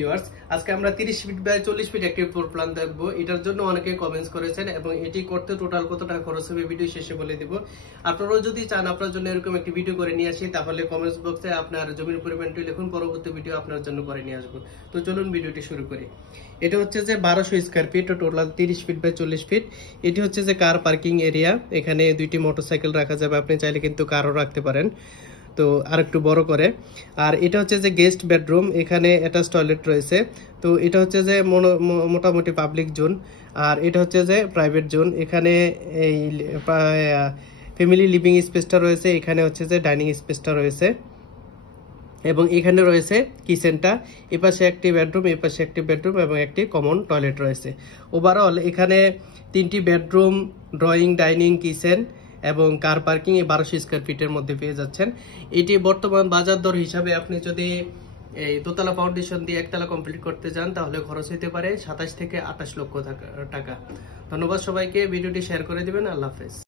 Viewers, আজকে আমরা 30 feet by 40 fit একটি ফ্লোর প্ল্যান দেখবো। এটার জন্য অনেকে কমেন্টস করেছেন এবং এটি করতে টোটাল কত টাকা খরচ হবে ভিডিও শেষে বলে দিব। আপনারাও যদি চান আপনার জন্য এরকম একটি ভিডিও করে নিয়ে আসি, তাহলে কমেন্টস বক্সে আপনার জমির পরিমাণটি লিখুন, পরবর্তী ভিডিও আপনার জন্য করে নিয়ে আসবো। তো চলুন ভিডিওটি শুরু করি। এটা হচ্ছে যে 1200 স্কয়ার ফিট ও টোটাল 30 ফিট বাই 40 ফিট। এটি হচ্ছে যে কার পার্কিং এরিয়া। এখানে দুইটি মোটরসাইকেল রাখা যাবে, আপনি চাইলে কিন্তু কারও রাখতে পারেন, তো আরেকটু বড় করে। আর এটা হচ্ছে যে গেস্ট বেডরুম, এখানে অ্যাটাচ টয়লেট রয়েছে। তো এটা হচ্ছে যে মোটামুটি পাবলিক জোন। আর এটা হচ্ছে যে প্রাইভেট জোন। এখানে এই ফ্যামিলি লিভিং স্পেসটা রয়েছে, এখানে হচ্ছে যে ডাইনিং স্পেসটা রয়েছে এবং এখানে রয়েছে কিচেনটা। এপাশে একটি বেডরুম, এপাশে একটি বেডরুম এবং একটি কমন টয়লেট রয়েছে। ওভারঅল এখানে 3টি বেডরুম, ড্রয়িং, ডাইনিং, কিচেন এবং কার পার্কিং এই 1200 স্কয়ার ফিটের মধ্যে পেয়ে যাচ্ছেন। এটি বর্তমান বাজার দর হিসাবে আপনি যদি এই দোতলা ফাউন্ডেশন দিয়ে একতলা কমপ্লিট করতে যান, তাহলে খরচ হতে পারে 27 থেকে 28 লক্ষ টাকা। ধন্যবাদ সবাইকে, ভিডিওটি শেয়ার করে দিবেন। আল্লাহ হাফেজ।